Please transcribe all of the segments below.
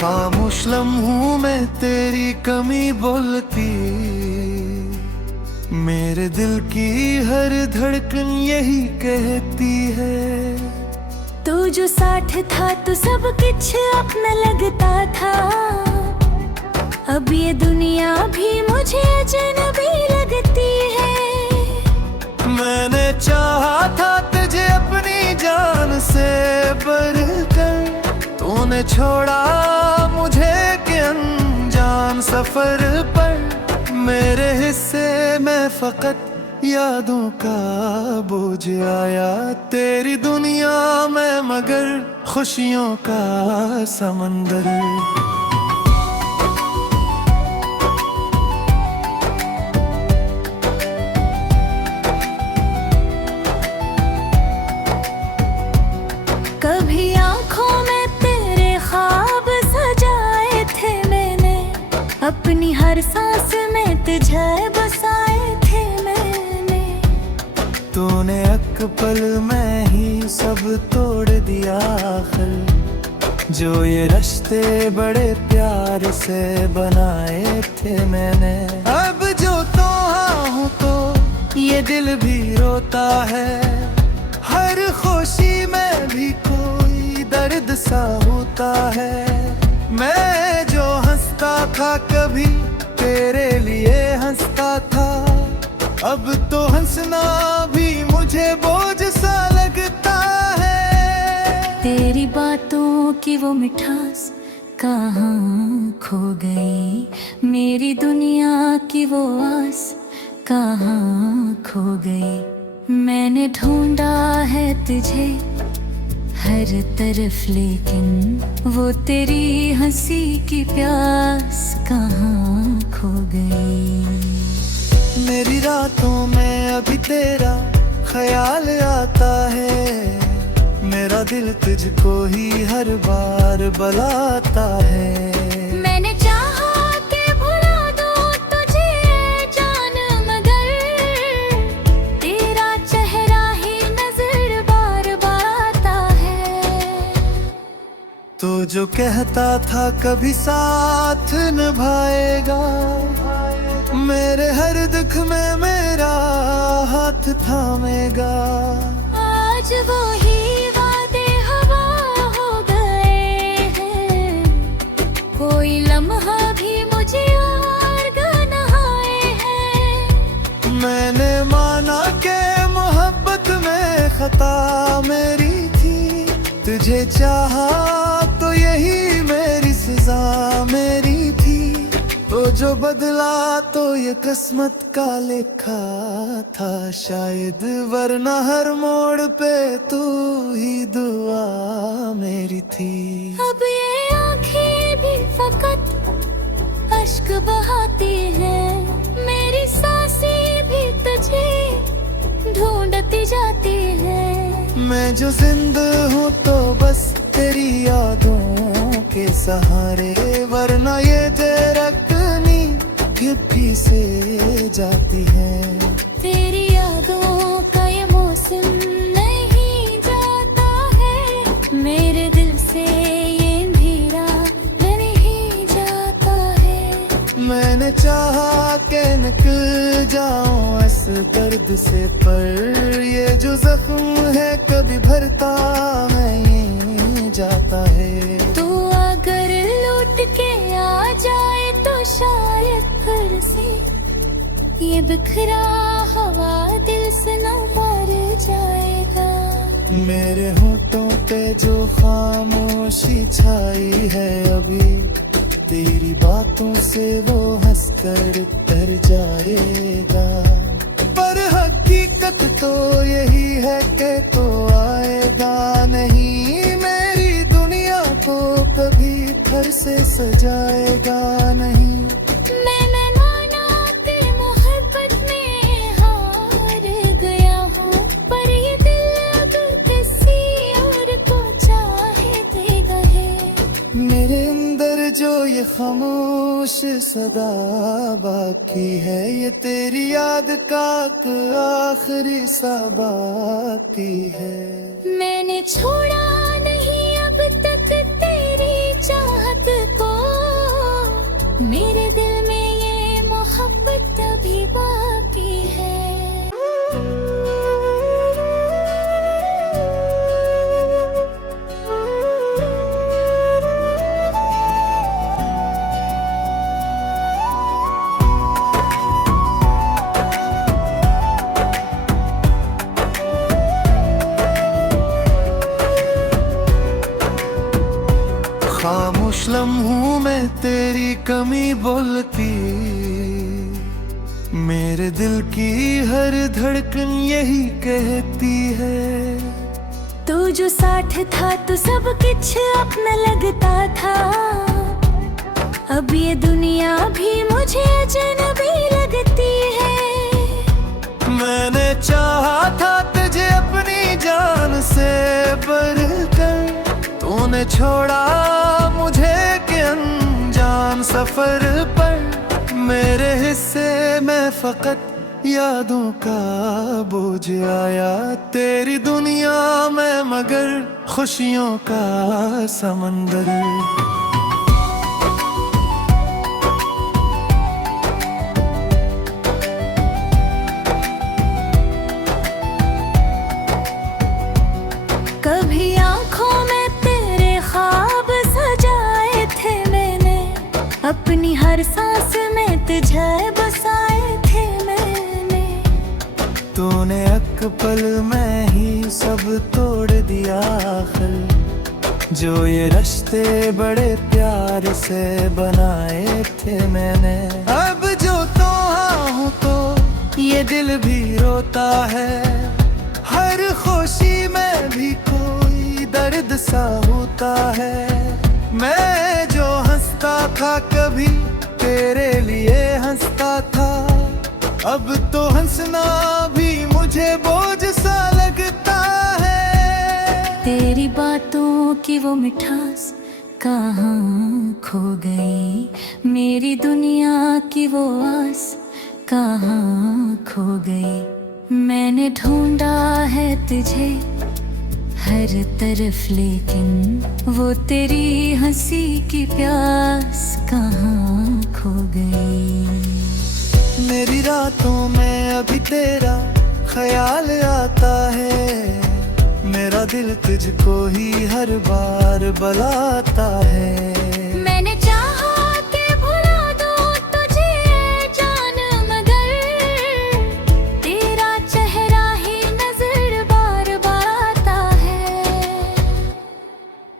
खामोश लम्हों में तेरी कमी बोलती, मेरे दिल की हर धड़कन यही कहती है। तू जो साथ था तो सब कुछ अपना लगता था, अब ये दुनिया भी मुझे अजनबी लगती है। मैंने चाहा था तुझे अपनी जान से बढ़कर, तूने छोड़ा मुझे के अनजान सफर पर। मेरे हिस्से में फकत यादों का बोझ आया, तेरी दुनिया में मगर खुशियों का समंदर। कभी आँखों में तेरे ख्वाब सजाए थे मैंने, अपनी हर सांस में तुझे बसाए थे मैंने। तूने एक पल में ही सब तोड़ दिया आखिर, जो ये रिश्ते बड़े प्यार से बनाए थे मैंने। अब जो तो हूँ तो ये दिल भी रोता है, हर खुशी में भी कोई दर्द सा होता है। मैं जो हंसता था कभी तेरे लिए हंसता था, अब तो हंसना भी मुझे बोझ सा लगता है। तेरी बातों की वो मिठास कहाँ खो गई, मेरी दुनिया की वो आस कहाँ खो गई। मैंने ढूंढा है तुझे हर तरफ, लेकिन वो तेरी हंसी की प्यास कहाँ खो गई। मेरी रातों में अभी तेरा ख्याल आता है, मेरा दिल तुझको ही हर बार बुलाता है। मैंने चाहा कि भुला दूं तुझे जान, मगर तेरा चेहरा ही नजर बार बार आता है। तो जो कहता था कभी साथ निभाएगा, मेरे हर दुख में मेरा हाथ थामेगा। आज वो ही वादे हवा हो गए हैं, कोई लम्हा भी मुझे और गनहाए हैं। मैंने माना कि मोहब्बत में खता मेरी थी, तुझे चाहा तो यही मेरी सजा मेरी थी। तो जो बदला तो ये किस्मत का लिखा था शायद, वरना हर मोड़ पे तू ही दुआ मेरी थी। अब ये आँखें भी फकत अश्क बहाती हैं, मेरी सांसें भी तुझे ढूंढती जाती हैं। मैं जो जिंदा हूँ तो बस तेरी यादों के सहारे, वरना ये धड़कनी हिप्पी से जाती है। तेरी यादों का ये मौसम नहीं जाता है, मेरे दिल से ये अंधेरा नहीं जाता है। मैंने चाहा कि निकल जाऊं इस दर्द से, पर ये जो जख्म है कभी भरता नहीं जाता है। तू अगर लौट के आ जाए तो शायद फिर से ये बिखरा हवा दिल से न भर जाएगा। मेरे होठों पे जो खामोशी छाई है अभी, तेरी बातों से वो हंसकर तर जाएगा। पर हकीकत तो यही है कि तो आएगा नहीं, मेरी दुनिया को कभी फिर से सजाएगा नहीं। मैं माना तेरी मोहब्बत में हार गया हूँ, खामोश सदा बाकी है, ये तेरी याद का एक आखिरी सा बाकी है। मैंने छोड़ा नहीं अब तक तेरी चाहत को, मेरे दिल में ये मोहब्बत अभी बाकी है। खामोश लम्हों में तेरी कमी बोलती, मेरे दिल की हर धड़कन यही कहती है। तू जो साथ था तो सब कुछ अपना लगता था, अब ये दुनिया भी मुझे अजनबी लगती है। मैंने चाहा था तुझे अपनी जान से बढ़कर, तूने छोड़ा मुझे के अनजान सफर पर। मेरे हिस्से में फकत यादों का बोझ आया, तेरी दुनिया में मगर खुशियों का समंदर। कभी आंखों में तेरे ख्वाब सजाए थे मैंने, अपनी हर सांस में तुझे बसाए थे मैंने। तूने एक पल में ही सब तोड़ दिया आखिर, जो ये रिश्ते बड़े प्यार से बनाए थे मैंने। अब जो तो हूँ तो ये दिल भी रोता है, हर खुशी में भी कोई दर्द सा होता है। मैं जो हंसता था कभी तेरे लिए हंसता था, अब तो हंसना भी मुझे बोझ सा लगता है। तेरी बातों की वो मिठास कहाँ खो गई, मेरी दुनिया की वो आस कहाँ खो गई। मैंने ढूंढा है तुझे हर तरफ, लेकिन वो तेरी हंसी की प्यास कहाँ खो गई। मेरी रातों में अभी तेरा ख्याल आता है, मेरा दिल तुझको ही हर बार बुलाता है। मैंने चाहा कि भुला दूं तुझे जान, मगर तेरा चेहरा ही नजर बार बार आता है।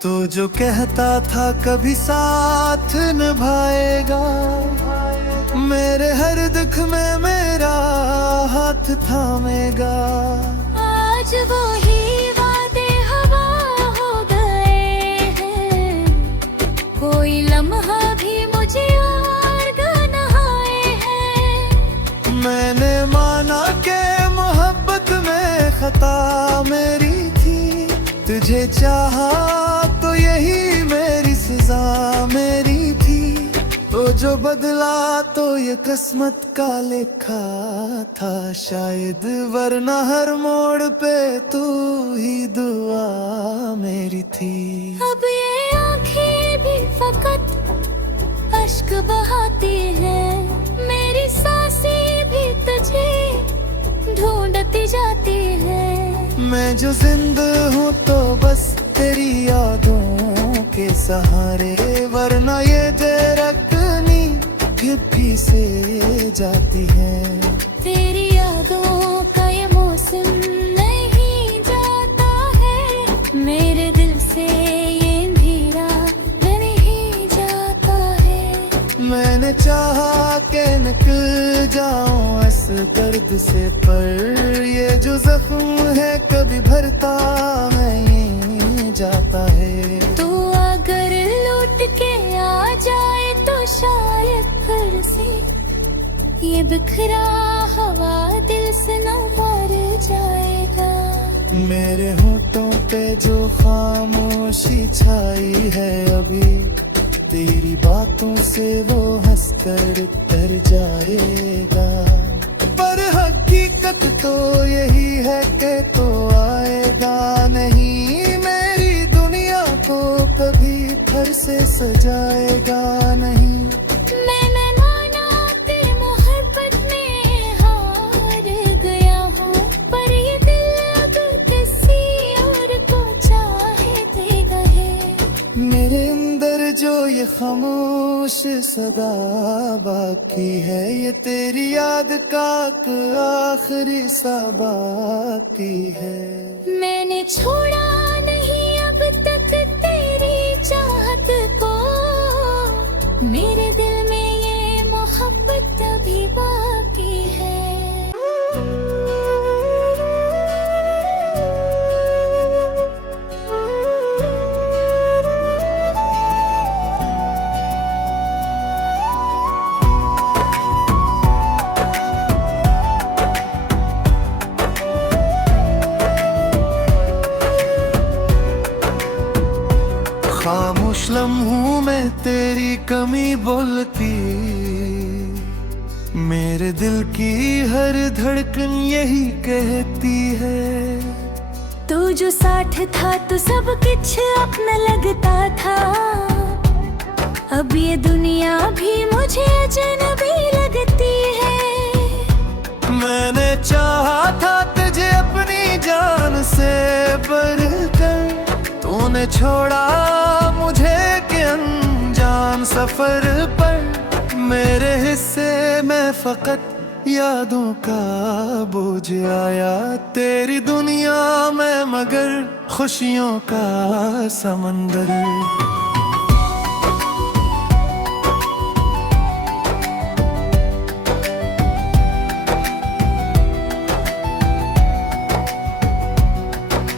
तो जो कहता था कभी साथ निभाएगा, मेरे हर दुख में मेरा हाथ थामेगा। आज वो ही वादे हवा हो गए हैं, कोई लम्हा भी मुझे और गनहाए हैं। मैंने माना कि मोहब्बत में खता मेरी थी, तुझे चाहा तो यही मेरी सजा मेरी थी। तो जो बदला तो ये किस्मत का लिखा था शायद, वरना हर मोड़ पे तू ही दुआ मेरी थी। अब ये आंखें भी फकत अश्क बहाती हैं, मेरी सांसें भी तुझे ढूंढती जाती हैं। मैं जो जिंदा हूँ तो बस तेरी यादों के सहारे, वरना ये दरकनी भी से जाती है। तेरी यादों का ये मौसम नहीं जाता है, मेरे दिल से ये अंधेरा नहीं जाता है। मैंने चाहा कि निकल जाऊं इस दर्द से, पर ये जो जख्म है कभी भरता नहीं जाता है। तू अगर लौट के आ जाए तो शायद फिर से ये बिखरा हवा दिल से न मर जाएगा। मेरे होठों पे जो खामोशी छाई है अभी, तेरी बातों से वो हंसकर डर जाएगा। पर हकीकत तो यही है कि तो आएगा नहीं, मेरी दुनिया को कभी फिर से सजाएगा नहीं। मैंने माना तेरी मोहब्बत में हार गया हूँ, पर ये दिल अब किसी और को चाहते है। मेरे अंदर जो ये खामोश सदा बाकी है, ये तेरी याद का एक आखिरी सा बाकी है। मैंने छोड़ा नहीं अब तक तेरी चाहत को, मेरे दिल में ये मोहब्बत अभी बाकी है। खामोश लम्हों में तेरी कमी बोलती, मेरे दिल की हर धड़कन यही कहती है। तू जो साथ था तो सब कुछ अपना लगता था, अब ये दुनिया भी मुझे अजनबी लगती है। मैंने चाहा था तुझे अपनी जान से बढ़कर, तूने छोड़ा मुझे के अनजान सफर पर। मेरे हिस्से में फकत यादों का बोझ आया, तेरी दुनिया में मगर खुशियों का समंदर।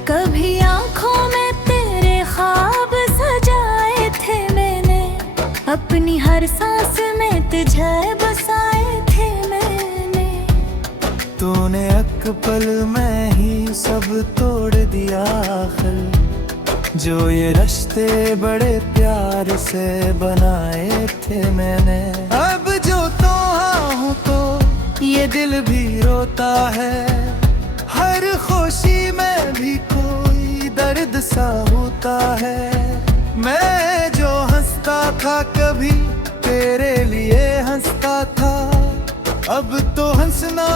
कभी आंखों में तेरे ख्वाब सजाए थे मैंने, अपनी हर सांस में तुझे बसाए थे मैंने। तूने एक पल में ही सब तोड़ दिया आखिर, जो ये रिश्ते बड़े प्यार से बनाए थे मैंने। अब जो तो हूँ तो ये दिल भी रोता है, हर खुशी में भी कोई दर्द सा होता है। मैं जो हंसता था कभी तेरे लिए हंसता था, अब तो हंसना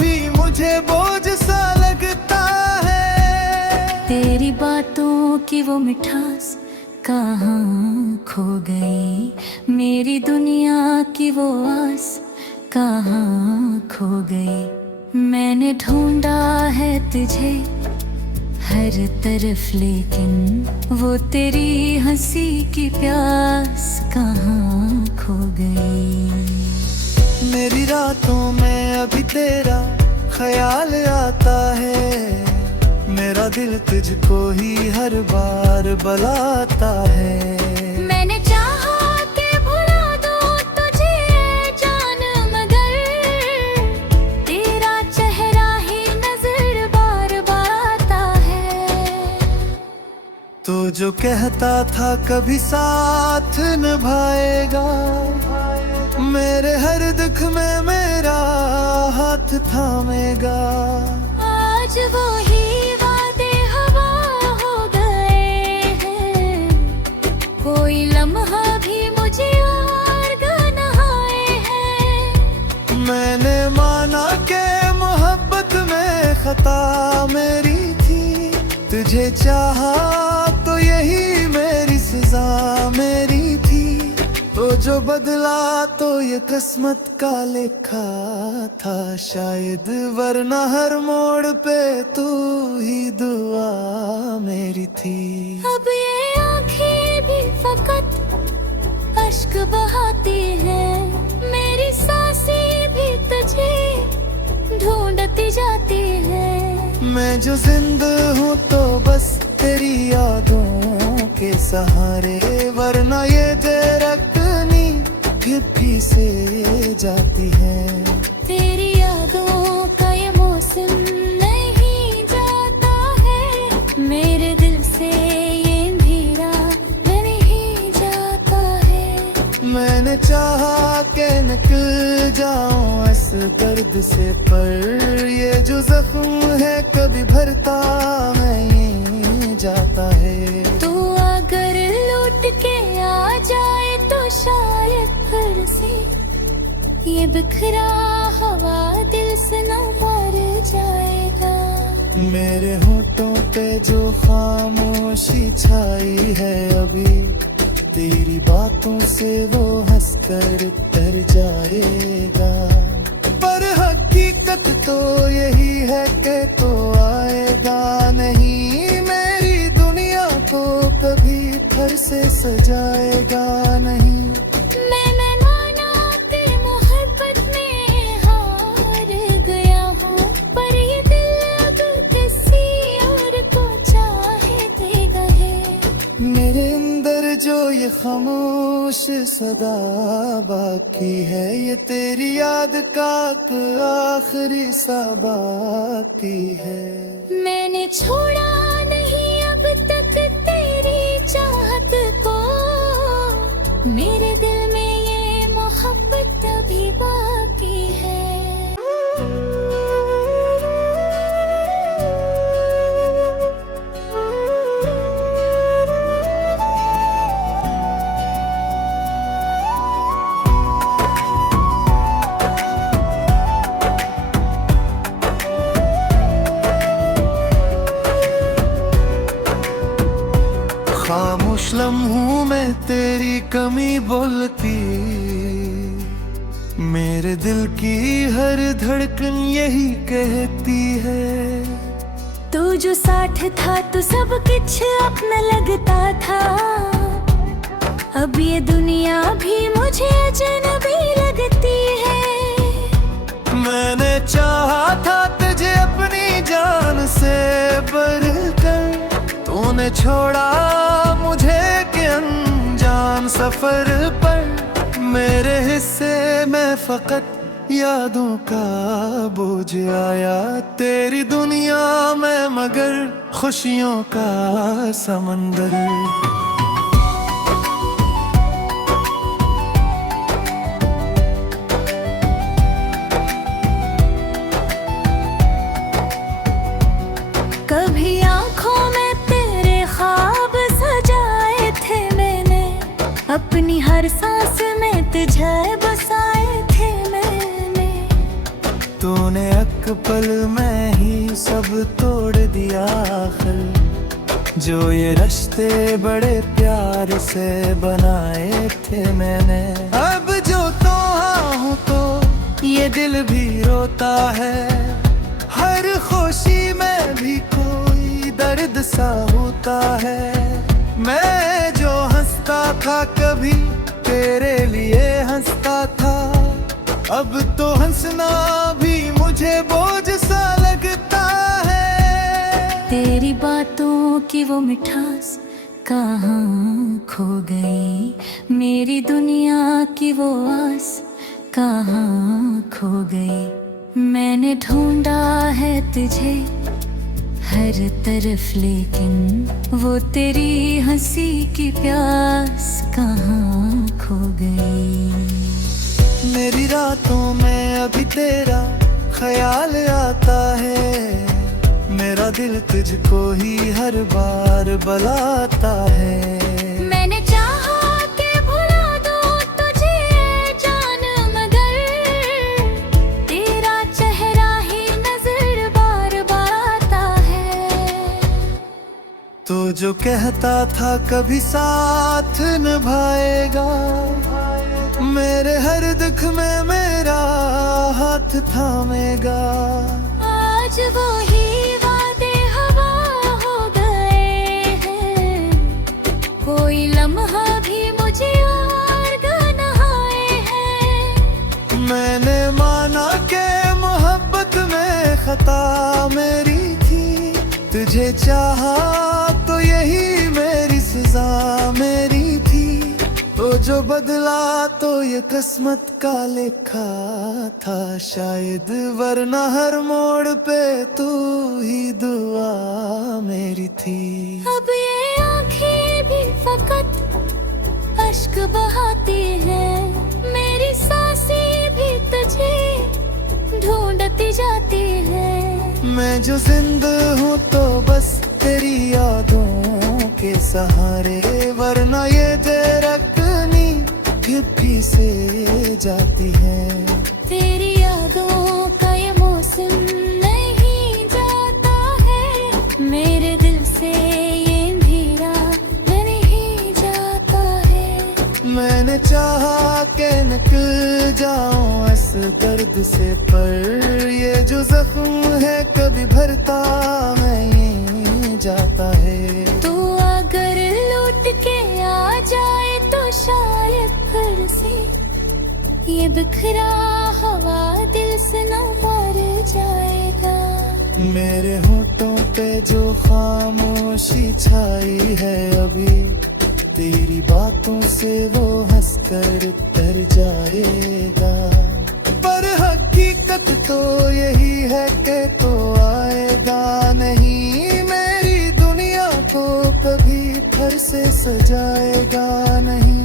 भी मुझे बोझ सा लगता है। तेरी बातों की वो मिठास कहाँ खो गई, मेरी दुनिया की वो आस कहाँ खो गई। मैंने ढूंढा है तुझे हर तरफ, लेकिन वो तेरी हंसी की प्यास कहाँ खो गई। मेरी रातों में अभी तेरा ख्याल आता है, मेरा दिल तुझको ही हर बार बुलाता है। मैंने चाहा कि भुला दूं तुझे जान, मगर तेरा चेहरा ही नजर बार बार आता है। तो जो कहता था कभी साथ निभाएगा, मेरे हर दुख में मेरा हाथ थामेगा। आज वो ही वादे हवा हो गए हैं, कोई लम्हा भी मुझे और गनहाए हैं। मैंने माना कि मोहब्बत में खता मेरी थी, तुझे चाहा तो यही मेरी सजा मेरी थी। तो जो बदला तो ये किस्मत का लिखा था शायद, वरना हर मोड़ पे तू ही दुआ मेरी थी। अब ये आँखें भी फकत अश्क बहाती हैं, मेरी सांसें भी तुझे ढूंढती जाती हैं। मैं जो जिंदा हूँ तो बस तेरी यादों के सहारे, वरना ये दरकनी फिर से जाती है। तेरी यादों का ये मौसम नहीं जाता है, मेरे दिल से ये अंधेरा नहीं जाता है। के निकल जाऊं इस दर्द से, पर ये जो जख्म है कभी भरता नहीं जाता है। तू अगर लौट के आ जाए तो शायद फिर से ये बिखरा हवा दिल से न मर जाएगा। मेरे होठों पे जो खामोशी छाई है अभी, तेरी बातों से वो हंसकर डर जाएगा। पर हकीकत तो यही है कि तो आएगा नहीं, मेरी दुनिया को कभी फिर से सजाएगा नहीं। मैं माना तेरी मोहब्बत में हार गया हूँ, पर ये दिल अब किसी और को चाहे देगा है। मेरे अंदर जो ये खामोश सदा बाकी है, ये तेरी याद का आखिरी सा बाकी है। मैंने छोड़ा नहीं अब तक तेरी चाहत को, मेरे दिल में ये मोहब्बत अभी बाकी है। खामोश लम्हों में तेरी कमी बोलती, मेरे दिल की हर धड़कन यही कहती है। तू जो साथ था तो सब कुछ अपना लगता था, अब ये दुनिया भी मुझे अजनबी लगती है। मैंने चाहा था तुझे अपनी जान से बढ़कर, तूने छोड़ा मुझे के अनजान सफर पर। मेरे हिस्से में फकत यादों का बोझ आया, तेरी दुनिया में मगर खुशियों का समंदर। कभी आंखों में तेरे ख्वाब सजाए थे मैंने, अपनी हर सांस में तुझे बसाए थे मैंने। तूने एक पल में ही सब तोड़ दिया आखिर, जो ये रिश्ते बड़े प्यार से बनाए थे मैंने। अब जो तो हूँ तो ये दिल भी रोता है, हर खुशी में भी कोई दर्द सा होता है। मैं जो हंसता था कभी तेरे लिए हंसता था, अब तो हंसना भी मुझे बोझ सा लगता है। तेरी बातों की वो मिठास कहाँ खो गई, मेरी दुनिया की वो आस कहाँ खो गई। मैंने ढूंढा है तुझे हर तरफ, लेकिन वो तेरी हंसी की प्यास कहाँ खो गई। मेरी रातों में अभी तेरा ख्याल आता है, मेरा दिल तुझको ही हर बार बुलाता है। मैंने चाहा कि भुला दूं तुझे जान, मगर तेरा चेहरा ही नजर बार बार आता है। तो जो कहता था कभी साथ निभाएगा, मेरे हर दुख में मेरा हाथ थामेगा। आज वो ही वादे हवा हो गए हैं, कोई लम्हा भी मुझे और नहाए हैं। मैंने माना कि मोहब्बत में खता मेरी थी, तुझे चाहा तो यही मेरी सजा मेरी थी। तो जो बदला तो ये किस्मत का लिखा था शायद, वरना हर मोड़ पे तू ही दुआ मेरी थी। अब ये आंखें भी फकत अश्क बहाती हैं, मेरी होती जाती है। मैं जो जिंदा हूँ तो बस तेरी यादों के सहारे, वरना ये दरकनी हिप्पी से जाती है। तेरी यादों का ये मौसम नहीं जाता है, मेरे दिल से ये अंधेरा नहीं जाता है। मैंने चाहा के निकल जाऊं इस दर्द से, पर ये जो जख्म है कभी भरता नहीं जाता है। तू अगर लौट के आ जाए तो शायद फिर से ये बिखरा हवा दिल से न मर जाएगा। मेरे होठों पे जो खामोशी छाई है अभी, तेरी बातों से वो हंसकर तर जाएगा। पर हकीकत तो यही है कि तो आएगा नहीं, मेरी दुनिया को कभी फिर से सजाएगा नहीं।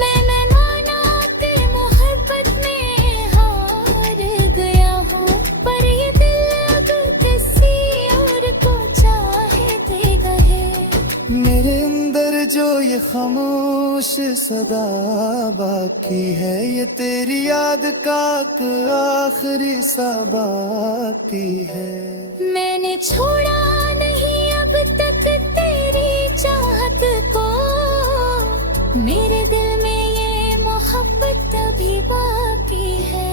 मैंने माना तेरी मोहब्बत में हार गया हूँ, पर ये दिल अगर किसी और को चाहे देगा है। मेरे अंदर जो ये खामोश सदा बाकी है, ये तेरी याद का एक आखिरी सा बाकी है। मैंने छोड़ा नहीं अब तक तेरी चाहत को, मेरे दिल में ये मोहब्बत अभी बाकी है।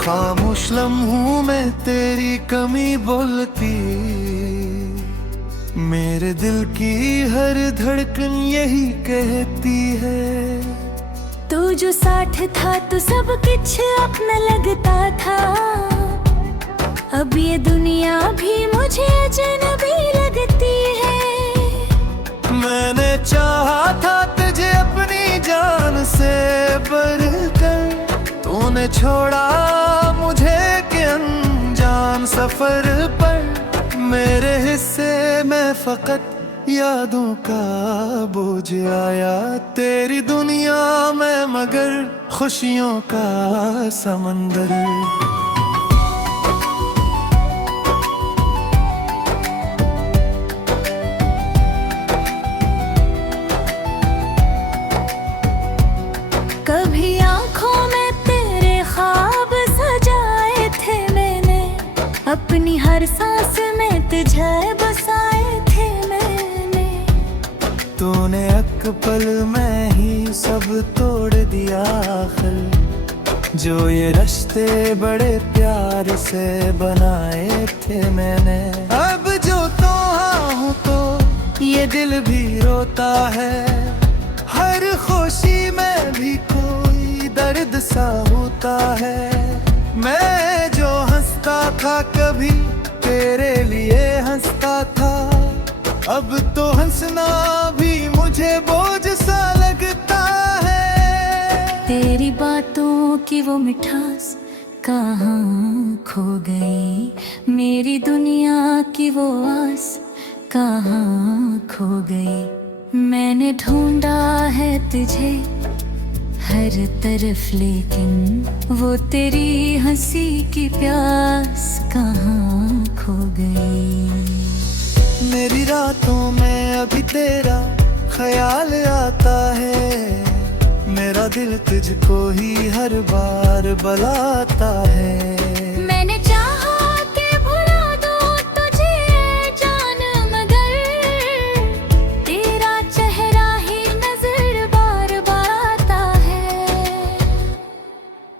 खामोश लम्हों में तेरी कमी बोलती, मेरे दिल की हर धड़कन यही कहती है। तू जो साथ था तो सब कुछ अपना लगता था, अब ये दुनिया भी मुझे अजनबी लगती है। मैंने चाहा था तुझे अपनी जान से बढ़कर, तूने छोड़ा मुझे के अनजान सफर पर। मेरे हिस्से में फकत यादों का बोझ आया, तेरी दुनिया में मगर खुशियों का समंदर। कभी आंखों में तेरे ख्वाब सजाए थे मैंने, अपनी हर सांस में तुझे बसाए थे मैंने। तूने एक पल में ही सब तोड़ दिया आखिर, जो ये रिश्ते बड़े प्यार से बनाए थे मैंने। अब जो तो हूँ तो ये दिल भी रोता है, हर खुशी में भी कोई दर्द सा होता है। मैं जो हंसता था कभी तेरे लिए हंसता था, अब तो हंसना भी मुझे बोझ सा लगता है। तेरी बातों की वो मिठास कहाँ खो गई, मेरी दुनिया की वो आस कहाँ खो गई। मैंने ढूंढा है तुझे हर तरफ, लेकिन वो तेरी हंसी की प्यास कहाँ खो गई। मेरी रातों में अभी तेरा ख्याल आता है, मेरा दिल तुझको ही हर बार बुलाता है। मैंने चाहा कि भुला दूं तुझे जान, मगर तेरा चेहरा ही नजर बार बार आता है।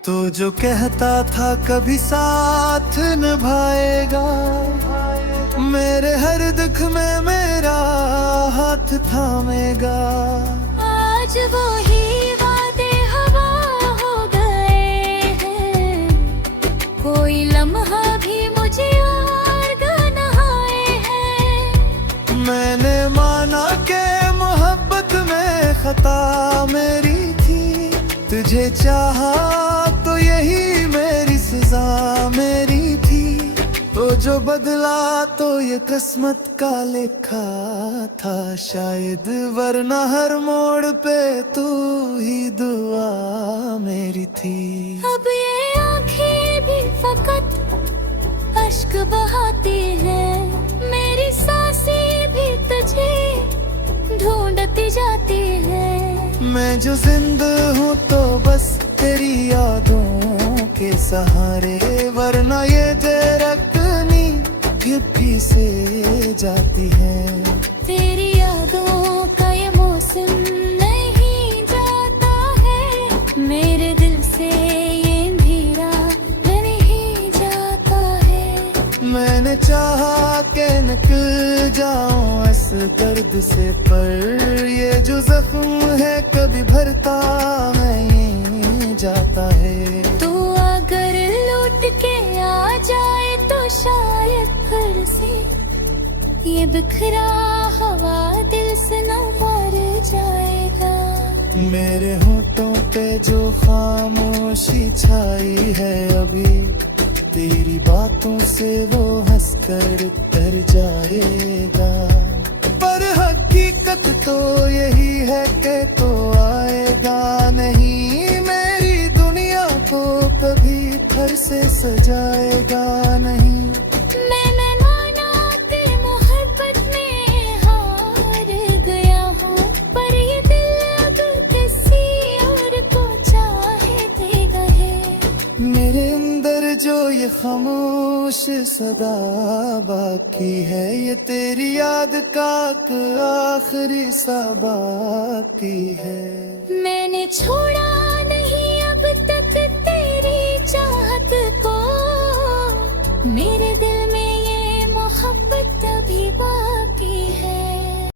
तो जो कहता था कभी साथ निभाएगा, मेरे हर दुख में मेरा हाथ थामेगा। आज वो ही वादे हवा हो गए हैं, कोई लम्हा भी मुझे याद न आए हैं। मैंने माना के मोहब्बत में तुझे चाहा तो यही मेरी सजा मेरी थी, तो जो बदला तो ये किस्मत का लिखा था शायद, वरना हर मोड़ पे तू ही दुआ मेरी थी। अब ये आंखें भी फकत अश्क बहाती हैं, मेरी सांसें भी तुझे ढूंढती जाती हैं। मैं जो जिंदा हूँ तो बस तेरी यादों के सहारे, वरना ये रकनी हिप्पी से जाती है। तेरी यादों का ये मौसम नहीं जाता है, मेरे दिल से ये अंधेरा नहीं जाता है। मैंने चाहा कि निकल जाऊं इस दर्द से, पर ये जो जख्म है कभी भरता नहीं जाता है। तू अगर लौट के आ जाए तो शायद फिर से ये बिखरा हवा दिल से न मर जाएगा। मेरे होठों पे जो खामोशी छाई है अभी, तेरी बातों से वो हंसकर तर जाएगा। पर हकीकत तो यही है कि तो आएगा नहीं, मेरी दुनिया को कभी फिर से सजाएगा नहीं। मैं माना तेरी मोहब्बत में हार गया हूँ, पर ये दिल अब किसी और को चाहे देगा है। मेरे अंदर जो ये खामोश सदा बाकी है, ये तेरी याद का एक आखिरी सा बाकी है। मैंने छोड़ा नहीं अब तक तेरी चाहत को, मेरे दिल में ये मोहब्बत अभी बाकी